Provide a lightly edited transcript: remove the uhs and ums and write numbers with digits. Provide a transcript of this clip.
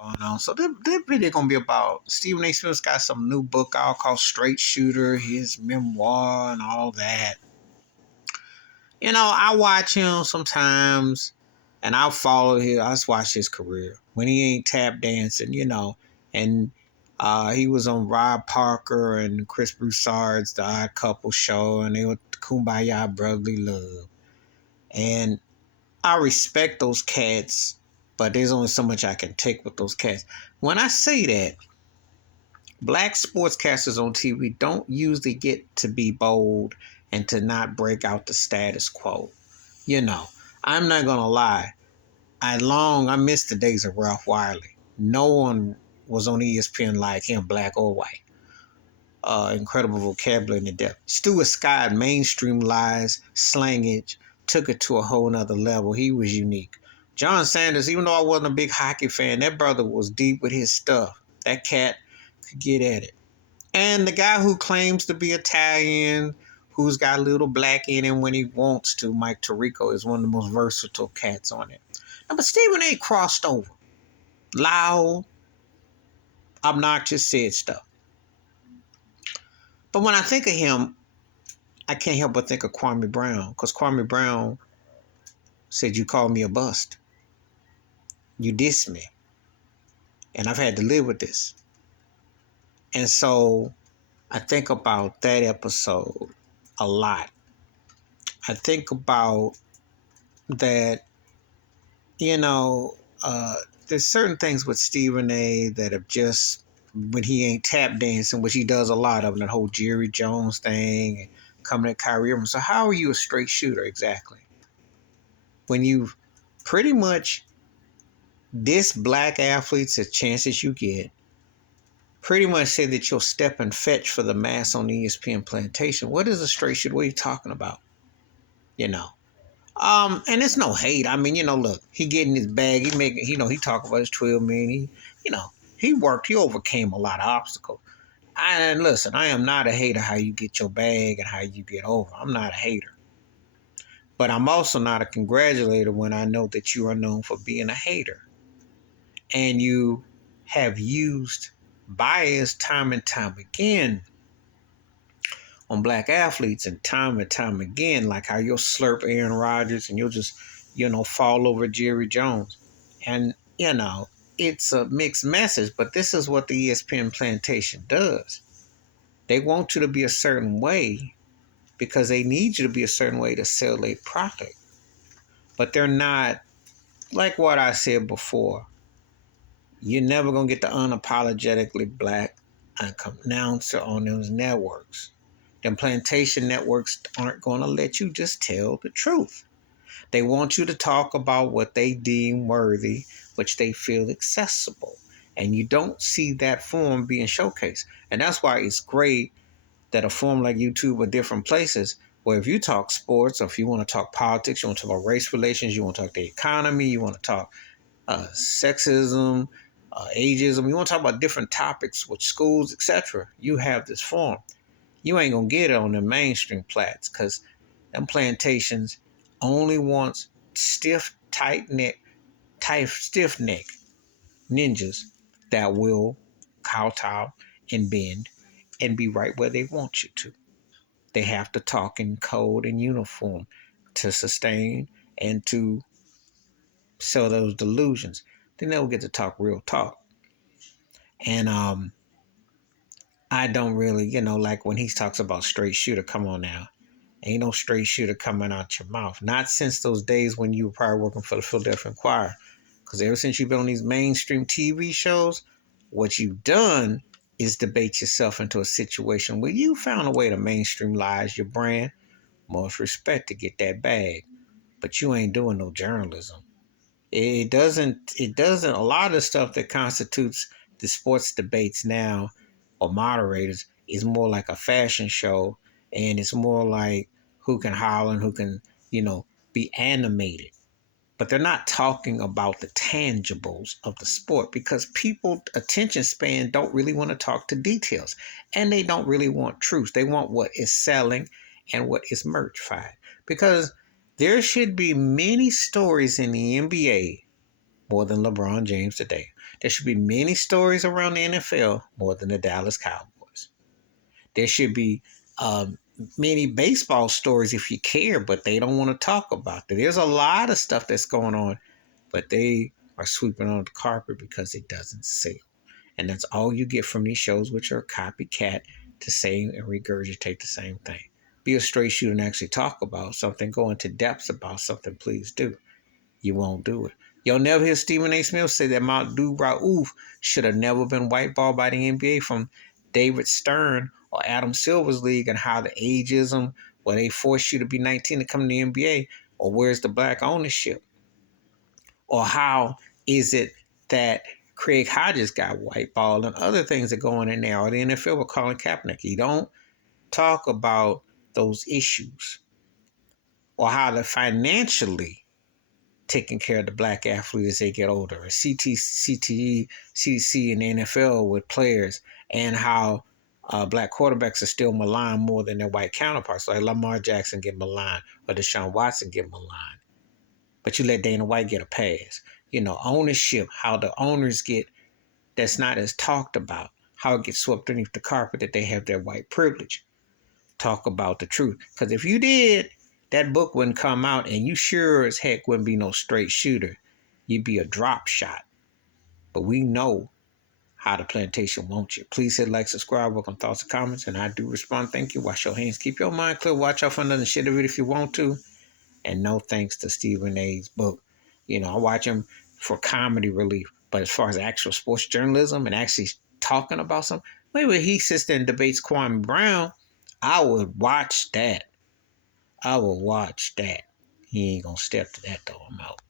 going on. So that video gonna be about Stephen A. Smith's got some new book out called Straight Shooter, his memoir and all that. I watch him sometimes and I'll follow him. I just watch his career. When he ain't tap dancing, and he was on Rob Parker and Chris Broussard's The Odd Couple show, and they were Kumbaya Brotherly Love. And I respect those cats, but there's only so much I can take with those cats. When I say that, black sportscasters on TV don't usually get to be bold and to not break out the status quo. I'm not going to lie. I missed the days of Ralph Wiley. No one was on ESPN like him, black or white. Incredible vocabulary and depth. Stuart Scott, mainstream lies, slangage, took it to a whole nother level. He was unique. John Sanders, even though I wasn't a big hockey fan, that brother was deep with his stuff. That cat could get at it. And the guy who claims to be Italian, who's got a little black in him when he wants to, Mike Tirico, is one of the most versatile cats on it. Now, but Stephen A. crossed over. Loud, obnoxious, said stuff. But when I think of him, I can't help but think of Kwame Brown, because Kwame Brown said, "You called me a bust. You dissed me. And I've had to live with this." And so I think about that episode a lot. I think about that, there's certain things with Stephen A. that have just, when he ain't tap dancing, which he does a lot of, that whole Jerry Jones thing, and coming at Kyrie Irving. So how are you a straight shooter exactly? When you've pretty much diss black athletes as chances you get, pretty much say that you'll step and fetch for the mass on the ESPN plantation. What is a straight shooter? What are you talking about? And it's no hate. I mean, look, he getting his bag. He talk about his 12 million. He worked. He overcame a lot of obstacles. And listen, I am not a hater how you get your bag and how you get over. I'm not a hater. But I'm also not a congratulator when I know that you are known for being a hater. And you have used bias time and time again on black athletes, and time again, like how you'll slurp Aaron Rodgers and you'll just, fall over Jerry Jones. And, it's a mixed message, but this is what the ESPN plantation does. They want you to be a certain way because they need you to be a certain way to sell their product. But they're not, like what I said before, you're never going to get the unapologetically black announcer on those networks. Them plantation networks aren't going to let you just tell the truth. They want you to talk about what they deem worthy, which they feel accessible. And you don't see that form being showcased. And that's why it's great that a forum like YouTube or different places, where if you talk sports, or if you want to talk politics, you want to talk about race relations, you want to talk the economy, you want to talk sexism, ageism, you want to talk about different topics with schools, etc., you have this forum. You ain't going to get it on the mainstream plats because them plantations only wants stiff neck ninjas that will kowtow and bend and be right where they want you to. They have to talk in code and uniform to sustain and to sell those delusions. They never get to talk real talk. And I don't really, like when he talks about straight shooter, come on now. Ain't no straight shooter coming out your mouth. Not since those days when you were probably working for the Philadelphia Inquirer. Because ever since you've been on these mainstream TV shows, what you've done is debate yourself into a situation where you found a way to mainstreamize your brand. Most respect to get that bag. But you ain't doing no journalism. It doesn't, a lot of the stuff that constitutes the sports debates now or moderators is more like a fashion show, and it's more like who can holler and who can, be animated. But they're not talking about the tangibles of the sport because people attention span don't really want to talk to details, and they don't really want truth. They want what is selling and what is merchified, because there should be many stories in the NBA more than LeBron James today. There should be many stories around the NFL more than the Dallas Cowboys. There should be many baseball stories if you care, but they don't want to talk about it. There's a lot of stuff that's going on, but they are sweeping under the carpet because it doesn't sell. And that's all you get from these shows, which are copycat to say and regurgitate the same thing. Be a straight shooter and actually talk about something, go into depths about something, please do. You won't do it. You'll never hear Stephen A. Smith say that Mamadou Raouf should have never been whiteballed by the NBA from David Stern or Adam Silver's league, and how the ageism, where they force you to be 19 to come to the NBA, or where's the black ownership? Or how is it that Craig Hodges got whiteballed and other things that go on in there, or the NFL with Colin Kaepernick? You don't talk about those issues, or how they're financially taking care of the black athlete as they get older, or CTE, CTC in the NFL with players, and how black quarterbacks are still maligned more than their white counterparts. Like Lamar Jackson get maligned, or Deshaun Watson get maligned. But you let Dana White get a pass. Ownership, how the owners get, that's not as talked about, how it gets swept underneath the carpet that they have their white privilege. Talk about the truth. Because if you did, that book wouldn't come out, and you sure as heck wouldn't be no straight shooter. You'd be a drop shot. But we know how the plantation wants you. Please hit like, subscribe, welcome thoughts and comments, and I do respond. Thank you. Wash your hands. Keep your mind clear. Watch out for another shit of it if you want to. And no thanks to Stephen A.'s book. I watch him for comedy relief. But as far as actual sports journalism and actually talking about something, maybe he sits there and debates Kwame Brown, I would watch that. He ain't gonna step to that though. I'm out.